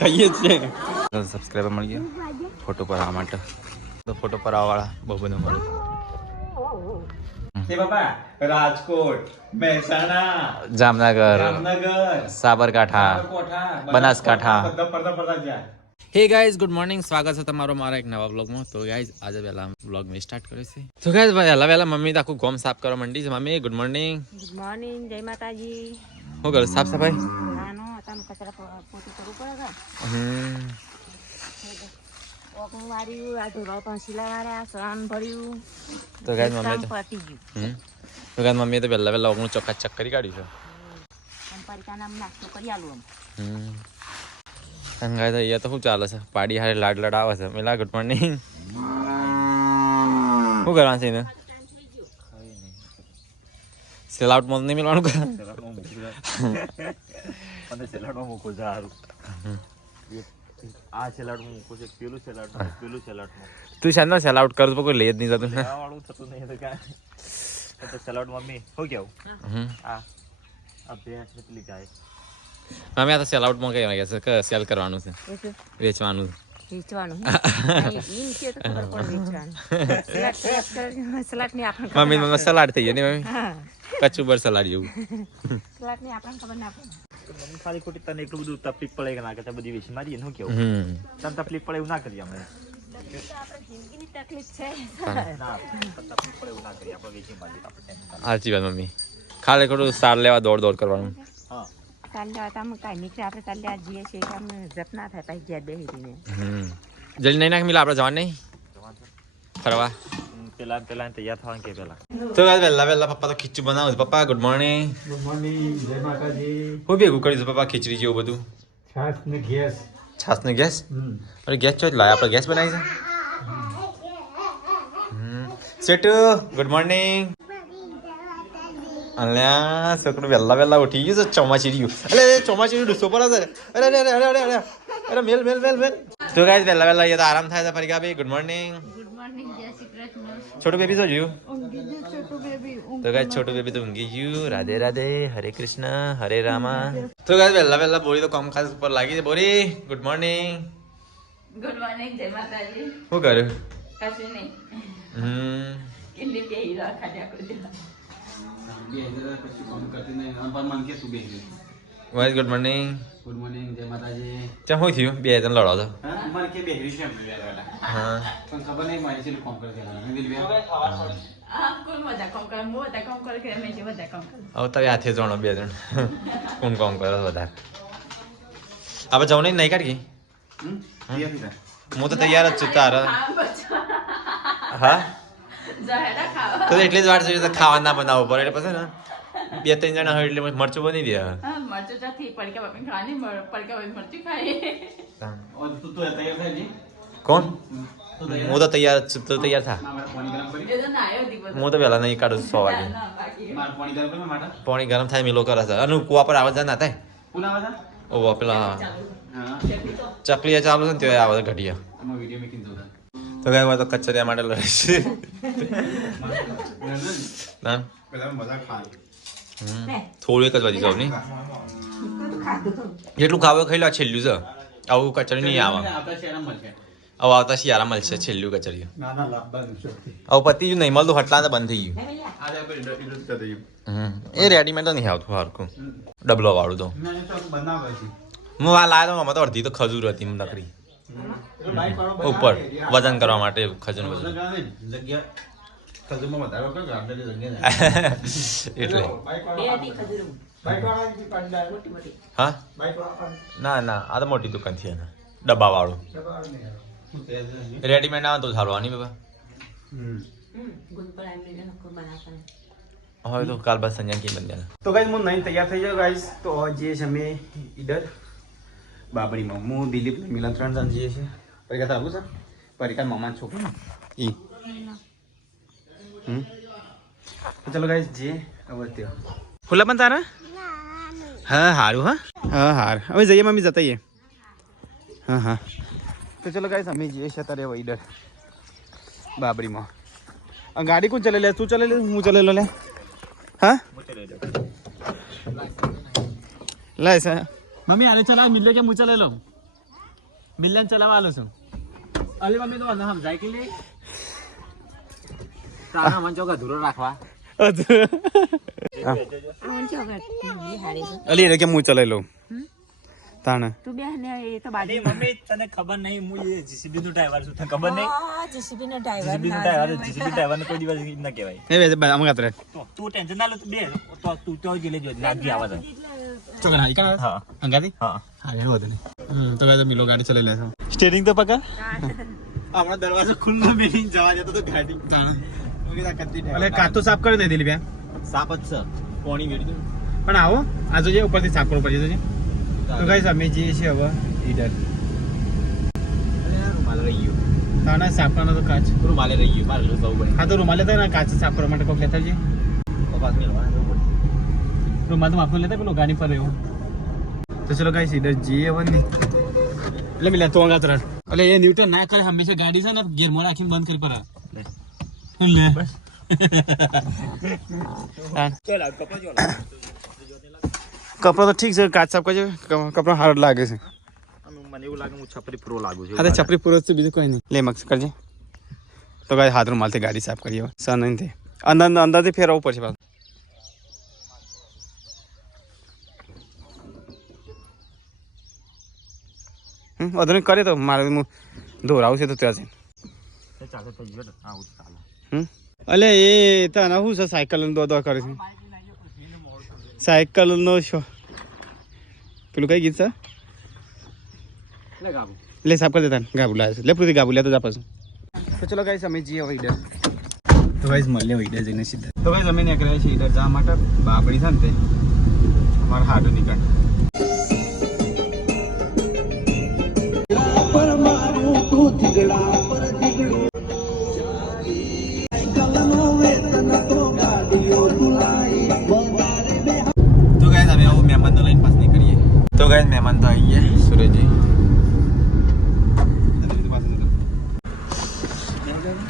ખાઈએ છે સબસ્ક્રાઈબર મળી ગયા ફોટો પર આવવા માટે તો ફોટો પર આવવાવાળા બહુ બધું મળે Rajkot, Mehsana, Jamnagar, Sabarkantha, Banaskantha. Hey guys good morning, સ્વાગત છે તમારો મારા એક નવા વ્લોગમાં. તો ગાઈઝ આજે વહેલા વ્લોગ મેં સ્ટાર્ટ કર્યો છે. તો ગાઈઝ વહેલા મમ્મી તો આખું ગોમ સાફ કરવા માંડી છે. Mummy good morning. Good morning, જય માતાજી. શું કરું સાફ સફાઈ? નાનો તમે કચરા પોતું કરવું પડે ઓકું વાળ્યું, આ ઢોરા પંસીલા વાળ્યા, સણ ભર્યું. તો ગાઈઝ મમ્મી પતી ગયું. તો ગાઈઝ મમ્મીએ તો વહેલા ઓગણું ચકાચક કરી કાઢ્યું છે. પરિકા નામ નાસ્તો કરી આલું સંગાય તો અહીંયા તો શું ચાલે છે? પાડી હારે લાડ આવે છે. મેલા ગુડ મોર્નિંગ. શું કરવાનું છે એને? સેલ આઉટ માં નહીં મિલવાનું કરે. આ સેલાડ માં મૂકો છે, પેલું સેલાડ માં તું શાનો સેલ આઉટ કર તો કોઈ લે જ નહીં જતું. વાળું થતું નહીં તો કાંઈ તો સેલાડ મમ્મી હો કેવું આ ભેંસ ને પેલી ગાય મમ્મી આ તો સેલ આઉટ માં કઈ વાગે છે કે સેલ કરવાનું છે, વેચવાનું વેચવાનું સલાડ ની આપણને મમ્મી સલાડ થઈ જાય ને મમ્મી કચુબર સલાડ જેવું. સલાડ ની આપણને ખબર ના પડે. મમ્મી ખાલી ખોટી તને એટલું બધું તકલીફ પડે કે ના કે બધી વેચી મારીએ શું કેવું તને તકલીફ પડે એવું ના કરીએ અમે. જિંદગીની તકલીફ છે. તકલીફ પડે એવું ના કરીએ આપણે વેચી મારીએ આપણે. સાચી વાત મમ્મી. ખાલી ખોટું સાર લેવા દોડ કરવાનું. ચાલે તમે કાંઈ નીકળે આપણે ચાલે આ જઈએ છીએ અમને જપ ના થાય પછી ઘેર બેસી રહીને. જલ્દી નહીં નાખ મિલા આપણે જવાનું નહીં ફરવા. પેલા તૈયાર થવાનું કે પેલા તો વહેલા પપ્પા તો ખીચું બનાવું છે. પપ્પા ગુડ મોર્નિંગ. ગુડ મોર્નિંગ, જય માતાજી. હું ભેગું કર્યું છે પપ્પા ખીચડી જેવું બધું? છાશ ને ગેસ. છાસ ને ગેસ? અરે ગેસ ચો લાય આપણે ગેસ બનાવી છે. સેટુ ગુડ મોર્નિંગ. અલ્યા છોકરું વહેલા ઉઠી ગયું છે. ચોમાચીડ્યું અરે ચોમાચીડ્યું ડૂસો પર અરે મેલ તો ગાઈસ વહેલા અહીંયા તો આરામ થાય છે. પરિકા ભાઈ ગુડ મોર્નિંગ. ગુડ મોર્નિંગ, જય શ્રી કૃષ્ણ. છોટું બેબી શું જોયું? છોટું બેબી તો ગાઈસ છોટું બેબી તો ઊંઘી ગયું. રાધે રાધે, હરે કૃષ્ણ હરે રામા. તો ગાઈસ વહેલા બોરી તો કામકાજ ઉપર લાગી છે. બોરી ગુડ મોર્નિંગ. ગુડ મોર્નિંગ, જય માતાજી. શું કર્યું? કશું નહીં. કેટલી બે હીરા ખાધ્યા કરી વાઇસ ગુડ મોર્નિંગ. ગુડ મોર્નિંગ, જય માતાજી. ચા શું થયું? બે જણ લડો છો? અમારે કે બેહરી છે અમને વેલા. હા પણ ખબર નહીં મારી છે કોમ કરતી હતી. દિલ બે કોણ બધા કામ કરે? હું બધા કામ કરે કે અમે જે બધા કામ કરે? હવે તમે હાથે જણો બે જણ કોણ કામ કરે વધારે? આપણે જવું નહીં કાઢી? હું તો તૈયાર જ છું. તારે હા તો એટલે જ વાર છે ખાવા ના બનાવવું પડે એટલે પછી ને બે ત્રણ જણા હોય એટલે મરચું બની દે. મરચું ચાથી પડકા બાપી ખાવાની પડકા મરચું ખાય. તું તૈયાર થઈ જી. કોણ? હું તો તૈયાર જ છું. તો તૈયાર થા. મારે પાણી ગરમ કરી. એ તો નાયો દીવો. હું તો પહેલા નહીં કાઢું 6 વાગે. મારે પાણી ગરમ કરી માટા. પાણી ગરમ થાય મિલો કરે છે. અને કુવા પર આવે ના થાય. પુના વાજા. ઓ પેલા હા. ચકલીયા ચાલુ છે ને તે આવે ઘડિયા. આમાં વિડિયો મેકિંગ જોતા. તો ગાય તો કચરિયા માટે લડે છે. ના પેલા મજા ખાય. થોડું એક જ વાજી જાવ નહીં જેટલું ખાવું ખાઈ લો. છેલ્લું છે આવું કચરી નહીં આવે. આપણા શહેરમાં મળશે. હવે આવતા શિયાળા મળશે છેલ્લું કચરિયું. ના ના લાભ બંધ છે. હવે પતિ ગયું નહીં મળતું હટલા તો બંધ થઈ ગયું. આજે આપણે ઇન્ડસ્ટ્રી કરી દઈએ. એ રેડીમેડ તો નહીં આવતું હરખું ડબલો વાળું તો. ના એ તો બનાવે છે. હું આ લાવ્યો તો આમાં તો અડધી તો ખજૂર હતી નકરી ઉપર વજન કરવા માટે ખજૂર વજન જગ્યા ખજૂરમાં વધારો કરો ગામડે જગ્યા એટલે બે હતી ખજૂર. મોટી મોટી. હા ના આ તો મોટી દુકાન છે એના ડબ્બા વાળું. રેડીમેડ આવે તો સારું આની બાબા. ગુડ પર આઈ મેં નકો બનાવતા. હવે તો કાલ બાદ સંજય કી બંધ. તો ગાઈસ હું નહીં તૈયાર થઈ જાવ ગાઈસ. તો જે છે અમે ઈડર બાબરીમાં હું દિલીપ મિલન 3 જણ જઈએ છીએ. પરિકા આવું છે પરિકા મામા છોકરો ઈ તો ચલો ગાઈસ જે હવે તે ખુલ્લા પણ તારા હા હારું હા હાર હવે જઈએ મમ્મી જતા જઈએ. હા તો ચલો ગાઈસ અમે જઈએ છીએ અત્યારે ઈડર બાબરીમાં. ગાડી કોણ ચલે લે? તું ચલે લે હું ચલે લે? હા મુચે લઈ લો લાય મમ્મી આને ચલાવ મિલ્લે કે મુચા લઈ લો મિલ્લે ચલાવવા આલો છું અલી મમ્મી તો સમજાય કે લે તારા મન ચોક અધૂરો રાખવા અલી એને કે મુચા લઈ લો તાણે તું બે ને એ તો બાજુ મમ્મી તને ખબર નહીં હું એ જીસીબી નું ડ્રાઈવર છું તને ખબર નહીં જીસીબી નો જીસીબી નું ડ્રાઈવર ને કોઈ દિવસ એમ ના કહેવાય એ બે આમ ગાતરે તો તું ટેન્શન ના લે તું બે તો તું તો ગેલે જો લાગી આવા છે ચોકના ઈકા હા અંગાતી હા હા એ હોત ને તો ગાય તો મિલો ગાડી ચલાવી લેજો સ્ટીરિંગ તો પકડ આપણા દરવાજો ખુલ્લો મેલીને જવા જતો તો ગાડી અલે કાતો સાફ કરી દે દિલી બે સાપ જ છે કોણી ગેડી દઉં પણ આવો આ જો જે ઉપરથી સાફ કરવું પડે છે તો ગાઈસ અમે જઈએ છીએ હવે ઈડર રૂમાલ રહી ગયો તાના સાફ કરવાનો તો કાચ રૂમાલે રહી ગયો મારે જવું પડે હા તો રૂમાલ લેતા ને કાચ સાફ કરવા માટે કોક લેતા જઈએ કપાસ મેળવા જવું પડે રૂમાલ તો માફો લેતા પેલો ગાડી પર રહ્યો તો ચલો ગાઈસ ઈડર જઈએ હવે ને એટલે મિલા તો અંગા તરત એટલે એ ન્યૂટન ના કરે હંમેશા ગાડી છે ને ગેરમાં રાખીને બંધ કરી પર લે બસ ચાલ આ કપા જો કપડો તો ઠીક છે કાચ સાફ કરજો કપડો સારો લાગે છે મને એવું લાગે હું છપરી પ્રો લાગુ છું હા તો છપરી પૂરો છે બીજું કોઈ નહીં લે મક્સ કરજે તો ગાય હાથ રૂમાલથી ગાડી સાફ કરીએ સર નહીં અંદરથી ફેરવવું પડશે પાછું વધુ કરે તો મારે હું દોરાવું છે તો ત્યાં જઈને ચાલે થઈ ગયો આવું ચાલે અલે એ તને શું છે સાયકલ દો કરે છે સાયકલ નો શો પેલું કઈ ગીત છે લે સાફ કરી દેતા ગાબુ લાવે છે લે પૂરી ગાબુ લેતો જા પાછું તો ચલો ગાઈસ અમે જઈએ હવે ઈડર તો ગાઈસ મળીએ ઈડર જઈને સીધા તો ગાઈસ અમે નીકળ્યા છીએ ઈડર જવા માટે બાબડી છે ને તે અમારા હાડું નીકળ તો ગાઈસ અમે આવો મહેમાનનો લઈને પાસ નીકળીએ તો ગાઈસ મહેમાન તો આવી ગયા સુરેજી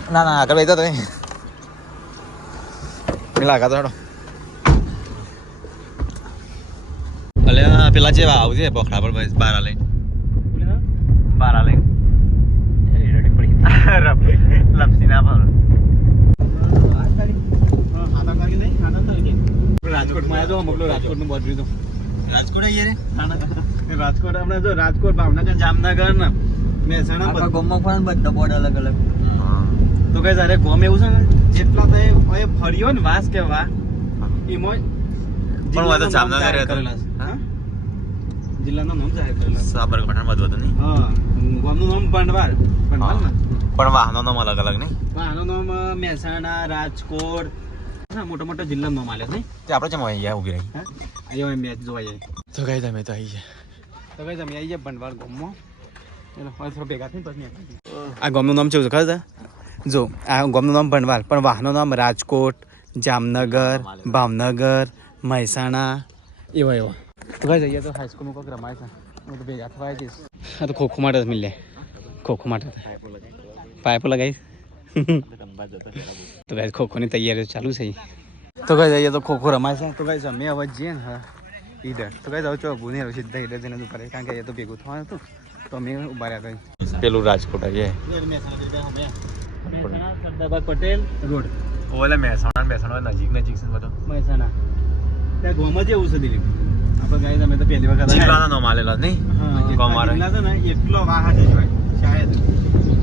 ના ના આગળ બેઠો તો પેલા આગળ થોડો અલે પેલા જેવા આવજે બોખડા પર બારા લઈને લપસી ના ભાવ રાજકોટમાં આવ્યો મોકલો રાજકોટનું બોર્ડ લીધું રાજકોટ આવીએ રે રાજકોટ આપણે જો રાજકોટ ભાવનગર જામનગર ને મહેસાણા ગોમમાં પણ બધા બોર્ડ અલગ અલગ તો કઈ તારે ગોમ એવું છે ને જેટલા તો એ ફર્યો ને વાસ કે વા એમાં પણ આ તો જામનગર હતો. જિલ્લાનું નામ જાહેર કરેલા સાબરકાંઠામાં બધું નહીં હા ગામનું નામ પંડવાલ પંડવાલ ને પણ વાહનો નામ અલગ અલગ નહીં આનું નામ મહેસાણા રાજકોટ મોટા મોટા જિલ્લાનું નામ આલે છે તે આપણે ચમ અહીંયા ઊભી રહી અહીંયા મેચ જોવા જાય તો કઈ તમે તો આવી જાય તો કઈ તમે આવી જાય પંડવાલ ગામમાં થોડા ભેગા થઈને પછી આ ગામનું નામ કેવું છે ખબર છે જો આ ગામનું નામ ભણવાલ પણ વાહનનું નામ રાજકોટ જામનગર ભાવનગર મહેસાણા એવા એવા તો કઈ જઈએ તો હાઈસ્કૂલમાં કોઈક રમાય છે હું તો ભેગા થવા જઈશ આ તો ખોખો માટે જ મિલે ખોખો માટે પાઇપો લગાવી તો કઈ ખોખોની તૈયારી ચાલુ છે તો કઈ જઈએ તો ખોખો રમાય છે તો કઈ અમે હવે જઈએ ને હા ઈડર તો કઈ જાઉં છો ભૂની રહ્યું સીધા ઈડર જઈને ઉભા રહે કારણ કે એ તો ભેગું થવાનું હતું તો અમે ઉભા રહ્યા હતા પેલું રાજકોટ આવીએ સરદારબાગ પટેલ રોડ ઓલે મહેસાણા નજીક છે બધો મહેસાણા ત્યાં ગોમાં જેવું છે દિલીપ આપણે ગાઈ તમે તો પહેલી વખત જિલ્લાનો નામ આલેલો નહીં ગોમારે જિલ્લા છે ને એટલો વાહન જ હોય શાયદ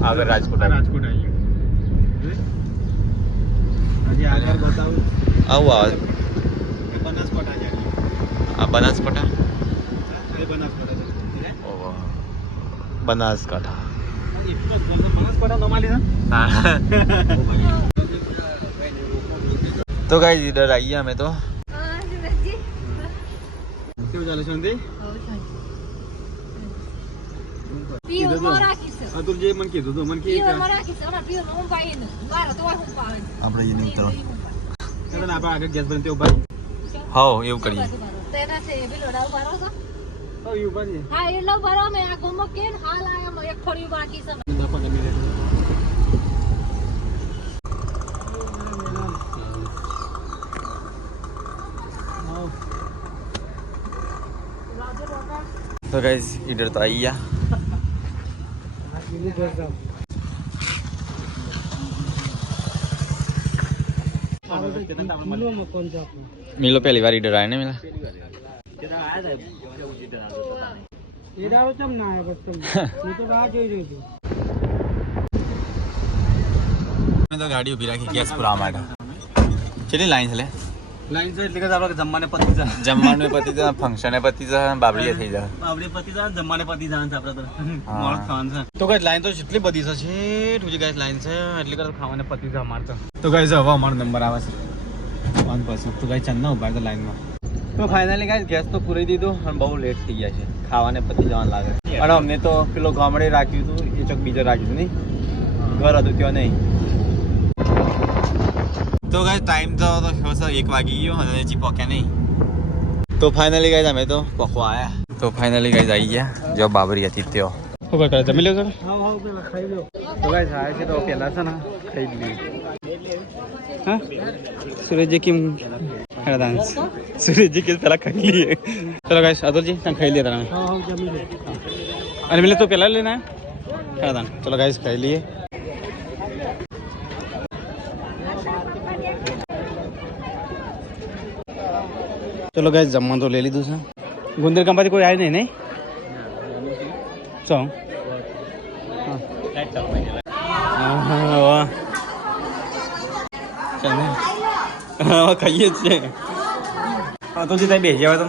આગળ રાજકોટ રાજકોટ આવી ગયું હજી આગળ બતાવું આવું આવે બનાસકાંઠા છે આ બનાસકાંઠા એ બનાસકાંઠા છે ઓહો બનાસકાંઠા એટલો જ બનાસકાંઠા નમાલી છે તો ગાઈસ ઇધર આવીએ અમે તો કેવું ચાલે છે અતુલ જે મને કીધું હતું મને આપણે એ નહીં આપણે આગળ ગેસ બંધ ઉભા હા એવું કરીએ ઉભા છે હા એ લો બરો મે આ ગોમો કેન હાલ આયા એક થોડી બાકી છે तो गाइस इधर तो आई गया मिलो पहली बार इधर आए ना मिला तो गाड़ी उभी राखी गैस पुरा માટે કેટલી લાઈન છે લે લાઈન છે એટલે કે આપણે જમવાને પતી જા જમવાનું પતિ જા ફંક્શન પતિ જા બાબડી થઈ જા બાબડી પતી જા જમવાને પતી જા આપણે તો મોળ ખાવાનું છે તો ગાઈસ લાઈન તો કેટલી બધી છે તુજી ગાઈસ લાઈન છે એટલે કે ખાવાને પતી જા અમાર તો ગાઈસ હવે અમારો નંબર આવે છે 1% તો ગાઈસ ચન્ના ઉભા છે લાઈનમાં તો ફાઇનલી ગાઈસ ગેસ તો પૂરી દીધો અને બહુ લેટ થઈ ગયા છે ખાવાને પતી જવાનું લાગે અને અમને તો પેલો ગામડે રાખ્યું હતું એ ચોક બીજો રાખ્યું હતું નહીં ઘર હતું ત્યાં નહીં તો ગાઈસ ટાઈમ તો થયો છે 1 વાગી ગયો અને હજી પહોંચ્યા નહીં તો ફાઇનલી ગાઈસ અમે તો પહોંચવા આવ્યા તો ફાઇનલી ગાઈસ આવી ગયા જો બાબરી હતી ત્યો ખબર કરે જમી લ્યો હા હા પેલા ખાઈ લ્યો તો ગાઈસ આવે છે તો પેલા છે ને ખાઈ લઈએ હા सूरज की डांस सूरज की पहला खाई लिए चलो गाइस अतुल जी खाई लिया था अरे मिले तो पहला लेना है चलो गाइस खाई लिए चलो गाइस जम्मा तो ले ली दूसरा गुंदर कंपनी कोई आए नहीं चलो हाँ खाइए छे तो जी बेच जाओ तो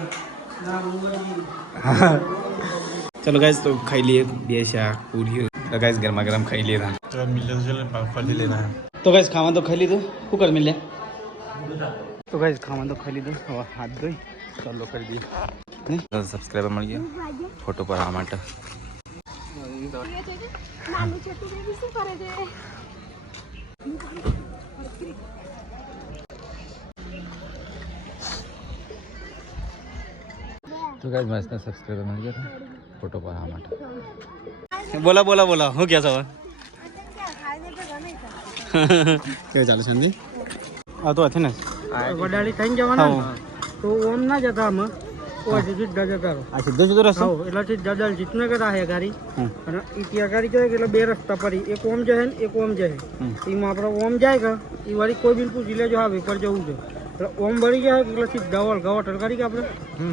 चलो गाइस तो खाई लिए બે શાક પૂરી તો ગાइस ગરમા ગરમ ખાઈ લીધા તો મિલે તો ચલે ફરી લેના તો ગાइस ખાવા તો ખાઈ લીધું શું કર મિલે તો ગાइस ખાવા તો ખાઈ લીધું હવે હાથ ધોઈ ચાલો કરી દઈએ સબસ્ક્રાઇબર મળી ગયો ફોટો પર આ માટે तो गाइस मस्त सब्सक्राइबर मिल गया था फोटो पर आ માટે બોલા બોલા બોલા હું ક્યાં છો કેવું ચાલે સંદી આ તો હતી ને વડાળી થઈને જવાના તો ઓમ ના જતા અમે ઓ સીધા જતા રહો આ સીધો સીધો રસ્તો એટલે સીધા દલ જીતને કરા હે ગાડી અને ઈ ત્યાં ગાડી જાય કે એટલે બે રસ્તા પડી એક ઓમ જાય ને એક ઓમ જાય એમાં આપણે ઓમ જાય કે એ વાળી કોઈ બિન પૂછી લેજો હા વેપાર જવું છે એટલે ઓમ ભરી જાય એટલે સીધા વળ ગવટલ કરી કે આપણે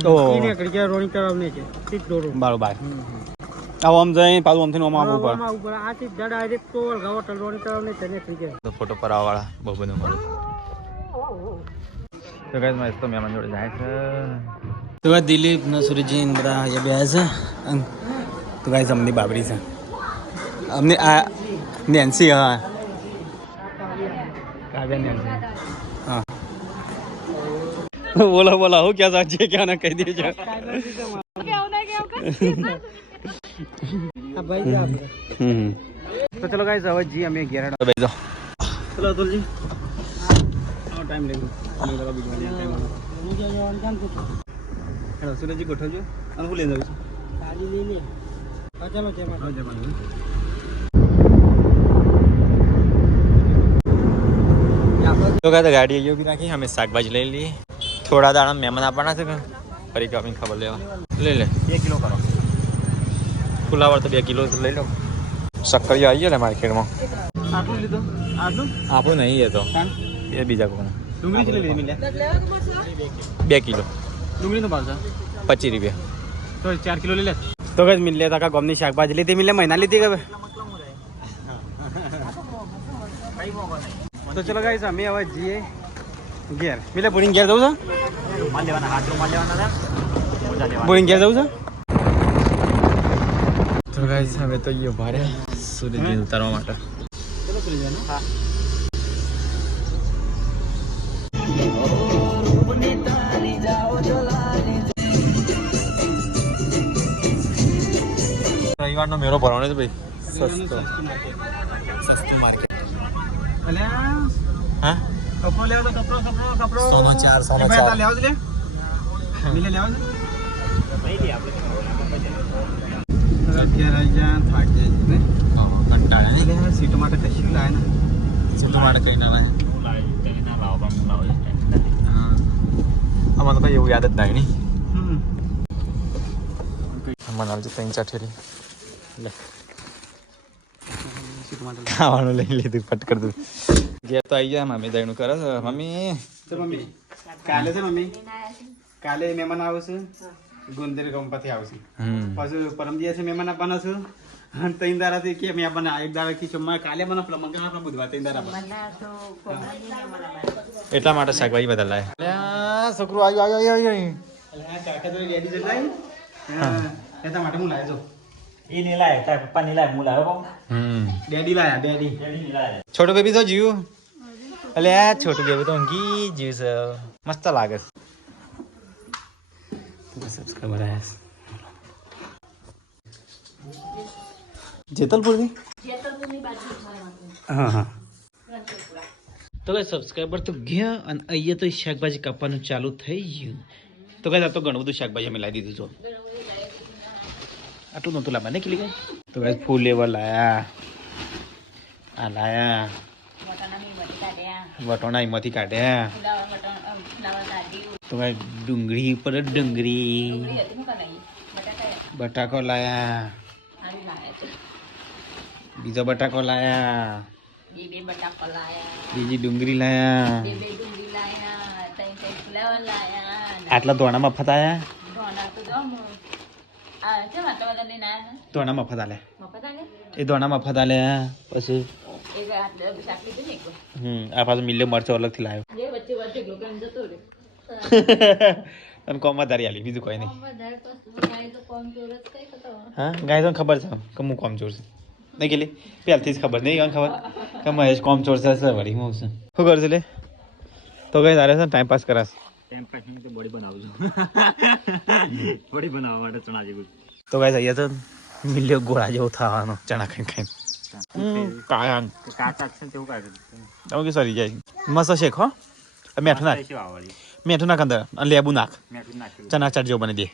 તો ઈ નીકળી જાય રોણી તરફ ને છે સીધો રોડ બરોબર આ ઓમ જઈ પાછું ઓમથી ઓમ આવવું પડે ઉપર આ સીધા ડાયરેક્ટ તો વળ ગવટલ રોણી તરફ ને તેને થઈ જાય તો ફોટો પર આવવાળા બહુ બધું મળે તો ગાઈસ મસ્ત તો મહેમાન જોડે જાય છે તો દિલીપ ને સુરજી ઇન્દ્રા એ બે છે તો ગાઈસ અમની બાબરી છે અમને આ નેન્સી હા કાવ્યા નેન્સી હા બોલો બોલો હું ક્યાં સાચી ક્યાં ના કહી દેજો આ ભાઈ આપણે તો ચલો ગાઈસ હવે જી અમે ઘેર તો બેજો ચલો અતુલજી ટાઈમ લઈ હેલો સુરજી ગોઠવજો અને હું લઈ જાઉં છું ગાડી લઈ લે ચાલો તો ગાઈસ ગાડી અહીંયા ઉભી રાખી અમે શાકભાજી લઈ લઈએ થોડા દાણા મહેમાન આપવાના છે કે ફરી કાપીને ખબર લેવા લઈ લે 2 કિલો કરો ફુલાવર તો 2 કિલો લઈ લો શક્કરિયા આવી ગયો ને માર્કેટમાં આટલું લીધું આટલું આપણું નહીં એ તો એ બીજા કોને ડુંગળી ચલી લીધી મિલ્યા 2 કિલો ડુંગળી નો ભાવ છે 25 રૂપિયા તો 4 કિલો લઈ લે તો કઈ મિલ લે તા ગમની શાકભાજી લીધી મિલે મહિના લીધી હવે તો ચલો ગાઈસ અમે હવે જઈએ ઘેર મિલે બોરિંગ ઘેર જવું છે માલ લેવાના હાથ માલ લેવાના હતા મોજા લેવાના બોરિંગ ઘેર જવું છે તો ગાઈસ હવે તો યો ભારે સૂરજ ઉતારવા માટે ચલો ચલી જવાનું હા રવિવારનો મેળો ભરવાનો છે ભાઈ સસ્તું માર્કેટ અલ્યા હા કપડો લેવો તો કપડો સોનો ચાર સોનો ભાઈ ચાર લેવો છે મિલે લેવો છે નહીં લે આપણે ઘેર આવી જા થાક જાય ને કંટાળે નહીં એટલે સીટો માટે કશી લાય ને સીટો માટે કઈ ના લાવે ના લાવો પણ લાવો આમાં તો કઈ એવું યાદ જ નહીં હમ મહેમાન આવજો 3-4 ઠેલી લે ખાવાનું લઈ લીધું ફટ કરી દઉં ઘેર તો આવી ગયા મમ્મી દહીનું કરે છે મમ્મી મમ્મી કાલે છે મમ્મી કાલે મહેમાન આવશે ગુંદર ગમપાથી આવશે પછી પરમ દિવસે મહેમાન આપવાના છે અને ત્રણ દાડાથી કે મેં બના એક દાડા કી સોમવાર કાલે મને મંગળ આપણા બુધવાર ત્રણ દાડા એટલા માટે શાકભાજી બધા લાય છોકરું આવ્યું કાકા તો રેડી જતા એટલા માટે હું લાવ્યો એ નહીં લાય તારા પપ્પા નહીં લાય હું લાવ્યો ડેડી લાયા ડેડી નહીં લાય છોટું બેબી તો જીવ અલે આ છોટું બેબી તો ઊંઘી જીવ છે મસ્ત લાગે છે સબસ્ક્રાઇબર આયા જેતલપુરથી હા હા તો કઈ સબસ્ક્રાઈબર તો ગયા અને અહીંયા તો શાકભાજી કાપવાનું ચાલુ થઈ ગયું તો કઈ આ તો ઘણું બધું શાકભાજી અમે લાવી દીધું છો આટલું નહોતું લાવવા ને કેટલી કઈ તો કઈ ફૂલ લેવા લાયા આ લાયા વટોણા એમાંથી કાઢ્યા તો કઈ ડુંગળી પર ડુંગળી બટાકો લાયા બીજો બટાકો લાયા બીજી ડુંગળી લાયા આટલા ધોણા મફત આયા ધોણા મફત આલે એ ધોણા મફત આલે પછી આ પાછું મિલ્યો મરચો અલગથી લાવ્યો અને કોમમાં ધારી આલી બીજું કોઈ નહીં હા ગાય તો ખબર છે કે હું કોમ ચોર છું નહીં ગયેલી પહેલથી જ ખબર નહીં ખબર કે મહેશ કોમ ચોર છે વળી હું શું કરશે લે તો કઈ તારે છે ટાઈમ પાસ કરાશ ટાઈમ પાસ તો બોડી બનાવજો બોડી બનાવવા માટે ચણા જેવું તો કઈ અહીંયા તો મિલ્યો ગોળા જેવો થવાનો ચણા ખાઈ ખાઈને કાયા કાચા છે તેવું કાઢે તમે કે સરી જાય મસ્ત શેક હો મેઠું નાખ મેઠું નાખ અંદર અને લેબુ નાખ મેં નાખ્યું ચણા ચાટ જેવો બની દે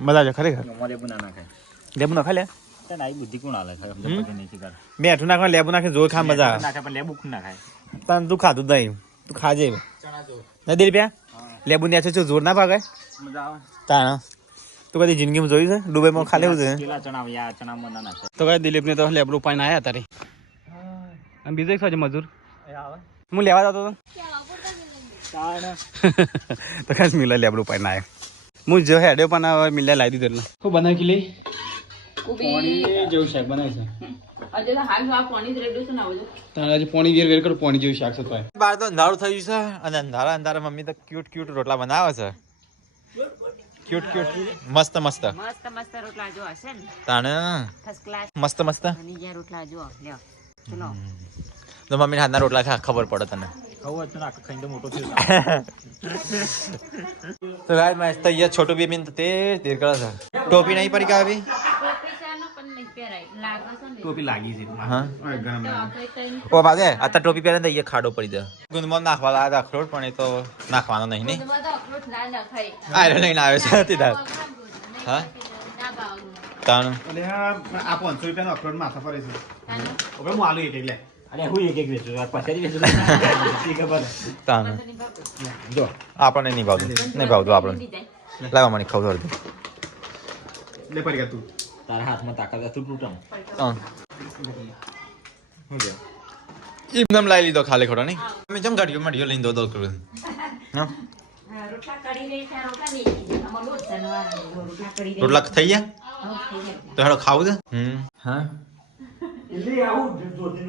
મજા આવે ખરેખર લેબુ ના નાખાય લેબુ નાખા લે તને આવી બુદ્ધિ કોણ આલે ખબર નહીં શીખર મેઠું નાખવા લેબુ નાખે જોર ખા મજા આવે નાખે પણ લેબુ કોણ નાખાય તને તું ખાધું નહીં તું ખાજે ના દે રૂપિયા લેબુ ને છો જોર ના ભાગે મજા આવે તાણ તું કદી જિંદગીમાં જોયું છે દુબઈમાં ખા લેવું છે પેલા ચણા યા ચણા મના નાખે તો કઈ દિલીપને તો લેબડું પાઈને આવ્યા તારે અને બીજો એક છે મજૂર હું લેવા જતો હતો તો કઈ મિલા લેબડું પાઈને આવ્યો હું જો હેડ્યો પણ હવે મિલા લાવી દીધું એટલે હું બનાવી કે લઈ પોણી જેવું શાક બનાવી છે તારે પોણી વેર કરું પોણી જેવું શાક છે તો બહાર તો અંધારું થયું છે અને અંધારા અંધારા મમ્મી તો ક્યુટ રોટલા બનાવે છે ક્યુટ મસ્ત મસ્ત મસ્ત રોટલા જો હશે ને તાણે ફર્સ્ટ ક્લાસ મસ્ત અને જે રોટલા જો લ્યો ચલો તો મમ્મીના હાથના રોટલા ખા ખબર પડે તને ખવું હતું નાખ ખાઈને મોટો થયો તો ગાય મેં તો ये छोटू भी मिन ते देर करा था टोपी नहीं पड़ी का अभी ટોપી લાગી છે हाँ ગરમ ओ बात है आता टोपी पहने तो ये खाड़ो पड़ी दे गुंदमो नाखवा लाया अखरोट पण तो नाखवानो नहीं नहीं आयरन नहीं आवे છે તીધા હા તાણ એટલે આ 500 રૂપિયાનો અખરોટ માથા પર છે હવે હું આલુ એક લે અરે હું એક વેચું પાછળ વેચું ખબર તાણ જો આપણને નહીં ભાવતું આપણને લાવવા મને ખાવ દો લે પડી ગયા તું તારા હાથમાં તાકાત હતું તૂટમ એકદમ લાવી લીધો ખાલી ખોટો નહીં મેં જમ ગાડીઓ માડીઓ લઈને દો કરું હા રોટલા કરી રહી છે રોટલા નહીં અમાર લોટ જનવાર રોટલા કરી રહી રોટલા થઈ ગયા તો હેડો ખાવું છે હા લે આવું જોતી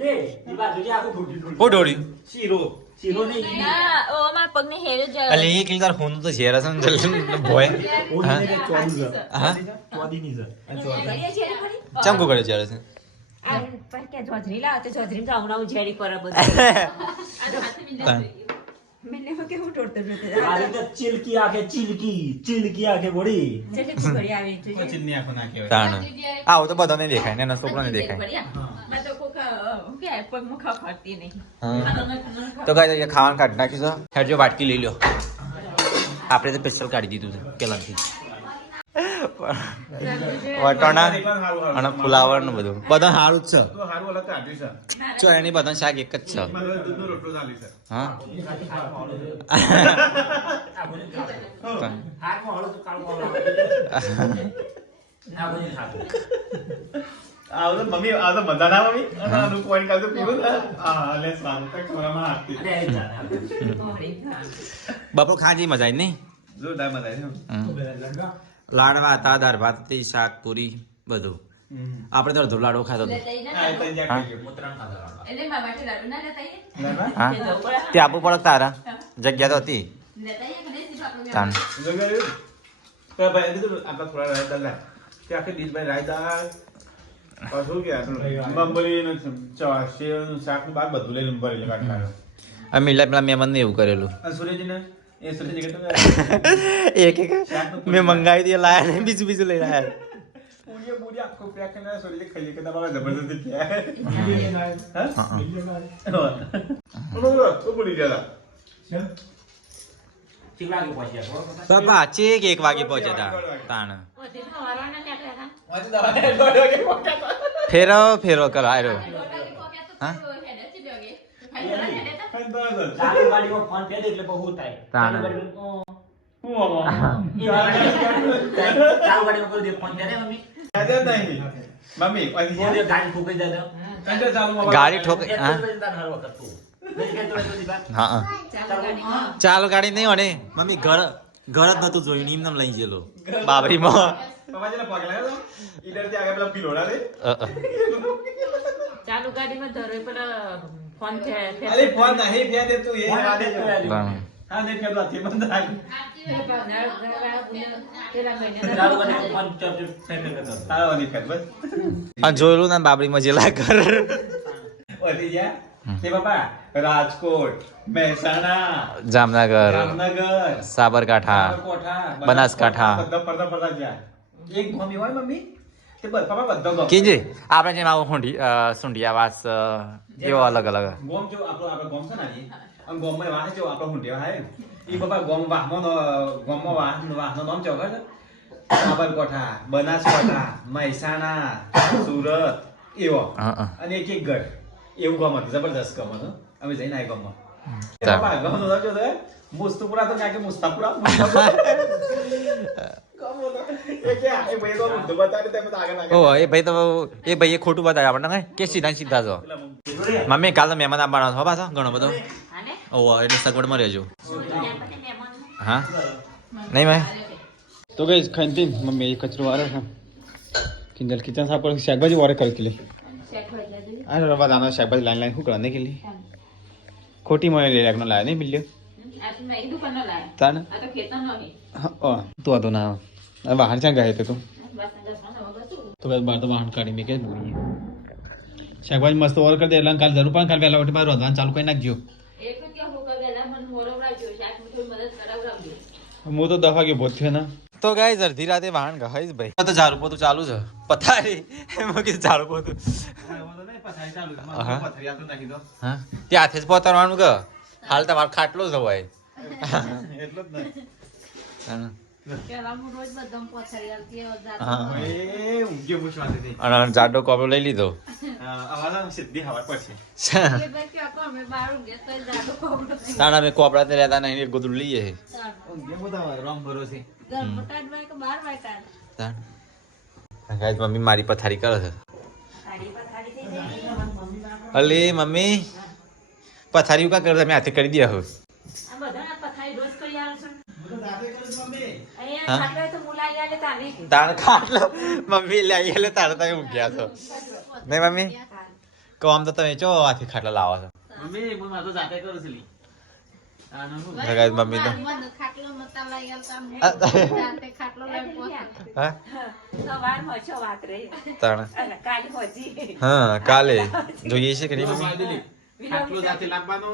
લે ઈ બાજુ જે આખું ઢોડી ઓ ડોડી શીરો નહીં ના ઓ અમાર પગને હેરે જ અલે એક લીટર ફોન તો ઝેર હશે ને જલ્દી ભોય ઓની ને ચોદી છે હા ચોદી ની છે ચમ કો કરે ઝેર હશે આ પર કે જોજરી લા તો જોજરી તો આવના ઉજેડી પર બધું મેને હો કે હું તોડતો આ રીતે ચિલકી આકે ગોડી ચલે તું ઘડી આવી તું ચીની આખો નાખ્યો તાણ આવો તો બધા નહીં દેખાય ને એના છોકરા નહીં દેખાય મેં તો કોકા કે પગ મુખા ફરતી નહીં તો કાંઈ ખાવાનું કાઢી નાખ્યું છે હેડજો વાટકી લઈ લો આપણે તો પિસ્તોલ કાઢી દીધું છે પેલાથી વટાણા અને ફુલાવર નું બધું બધા સારું જ છે તો હારું અલગ કાઢ્યું છે જો એની બધા શાક એક જ છે મને દૂધનો રોટલો ચાલી છે હા આ હાથમાં હળો તો કાળું કાળું ના બધું ખાતું આવતો મમ્મી આવતો મજા ના મમ્મી આનું કોઈ કાલ તો પીવું ને લે સારું તક થોડામાં આપતી અરે આવી જા બપોર ખાજી મજા આવી નહીં જોરદાર મજા આવી લાડવા હતા દાળ ભાત હતી શાક પૂરી બધું આપણે તો અડધો લાડવો ખાતો હતો આ તો જ્યાં ખાઈ ગયો મુત્રણ ખાતા એટલે મારા માટે લાડુ ના લેતા આવીએ? હા તે આપવું પડે તારા જગ્યા તો હતી લેતા આવીએ કે નહીં? સીધું આપણું તાન જો ગયું તો ભાઈ દીધું આપણા થોડા રાયતા લા તે આખી ડીશ ભાઈ રાયતા પાછું કે બંબરી નું સેવ નું શાક નું બાર બધું લઈને ભરેલું કાઢવાનું અમે મિલા પેલા મહેમાન એવું કરેલું અને સુરેજી ને એ સુરેજી કે તો એક મેં મંગાવી દે લાયા ને બીજું બીજું લઈ આવ્યા પૂરી પૂરી આખો પેક કરીને સુરેજી ખાઈ કે તમારા જબરદસ્તી થયા હા તો પૂરી ગયા ચીકલા કે પહોંચ્યા પપ્પા ચેક 1 વાગે પહોંચ્યા હતા તાણ ઓટીમાં વારવાના ક્યાં ફેરો ફેરો કરો આર્યો હા ચાલુ ગાડીમાં ફોન પે દે એટલે બહુ થાય તાણ. ચાલુ ગાડીમાં કરી દે ફોન પે દે મમ્મી મમ્મી બોલ દે ગાડી ઠોકાઈ જાય ગાડી ઠોક હા હા ચાલો ગાડી નહીં હોને મમ્મી ઘર ઘર જ નતું જોયું ને એમને લઈ ગયેલો બાબરીમાં પપ્પા જેને પગ લાગ્યો ઈડર થી આગળ પેલા પીલોડા લે ચાલુ ગાડીમાં ધરો પેલા ફોન છે અરે ફોન નહીં ફે દે તું એ ફોન હા દે દે. હા દે ફેલા થી બંધ રાખ ચાલુ ગાડીમાં ફોન ચપ સેન્ડ કરતો તારો ની ફેર બસ અને જોયેલું ને બાબરીમાં જેલા ઘર વધી જા તે બાપા રાજકોટ મહેસાણા જામનગર જામનગર સાબરકાંઠા સાબરકોઠા બનાસકાંઠા. બધા ફરતા જાય એક ગોમી હોય મમ્મી તે પપ્પા બધા ગોમ કીજે આપણે જેમ આવું સુંઢિયા વાસ એવો અલગ અલગ ગોમ જો આપણો ગોમ છે ને આ ગોમમાં વાહ જો આપણો હુંડિયા હાય ઈ બાપા ગોમ વાહમાં ગોમમાં વાહનો નામ જો ખબર સાબરકોઠા બનાસકાંઠા મહેસાણા સુરત એવો અને એક એક ગઢ એવું ગામ હતું જબરદસ્ત ગામ હતું અમે જઈને આ ગામમાં બાપા ગામનો નામ જો મુસ્તુપુરા તો ક્યાં કે મુસ્તાપુરા એ ભાઈ તો મુદ્દો બતાવી તેમ આગળ ઓ એ ભાઈ તો એ ભાઈ એ ખોટું બતાવ્યું આપણને કઈ કે સીધા ને સીધા જો મમ્મી કાલે મહેમાન આવવાનો હો પાછો ઘણો બધો ઓ એટલે સગવડમાં રહેજો હા નહીં ભાઈ તો ગઈ ખાઈ મમ્મી કચરો વારે છે કિંજલ કિચન સાફ પર શાકભાજી વારે કરી લે આ રવા દાના શાકભાજી લાઈન લાઈન શું કરવા નહીં કેલી ખોટી મને લઈ રાખનો લાયા નહીં મિલ્યો તાને તું હતો ના વાહન ક્યાં ગયા તું તો બસ બાર તો વાહન કાઢી મેં કે બોલી શાકભાજી મસ્ત ઓર કરી દે એટલે કાલ જરૂર પણ કાલ વહેલા ઉઠી બાર રોધવાનું ચાલુ કરી નાખજો હું તો 10 વાગે પહોંચ્યો ને તો ગાઈસ અડધી રાતે વાહન ગહાઈશ ભાઈ તો ઝાડુ પોતું ચાલુ છે પથારી એમાં કે ઝાડુ પોતું હા તે હાથે જ પોતારવાનું કે હાલ તમારો ખાટલો જ હોય એટલો જ નહીં એ ઊંઘે પૂછવા દે અને જાડો કોપડો લઈ લીધો આવાજ સીધી હવા પડશે તાણા મેં કોપડા તે રહેતા નહીં એક ગોદડું લઈએ ઊંઘે બધા રંગ ભરોસે ગાઈસ મમ્મી મારી પથારી કરે છે અલે મમ્મી પથારી કા કરે તમે હાથે કરી દે હવે તાણ ખાટલો મમ્મી લઈ આલે તાણ તમે ઊંઘ્યા છો નહીં મમ્મી કહો આમ તો તમે ચો હાથે ખાટલા લાવો છો મમ્મી હું માતો જાતે કરું છું લી આનો હું ગાઈસ મમ્મી તો હા તાણ હા કાલે જોઈએ છે કે નહીં મમ્મી આટલો જાતે લાવવાનો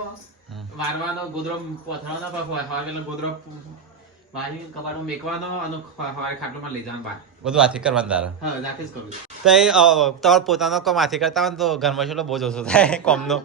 વારવાનો ગોદરો પોથવાનો પાછો ગોદરો વારી કબાટમાં મેકવાનો અને હવારે ખાટલોમાં લઈ જવાનો બહાર બધું હાથે કરવાનું તારે હા જાતે જ કરું તો તમારે પોતાનો કોમ હાથે કરતા હોય ને તો ઘરમાં કેટલો બોજ ઓછો થાય કોમનો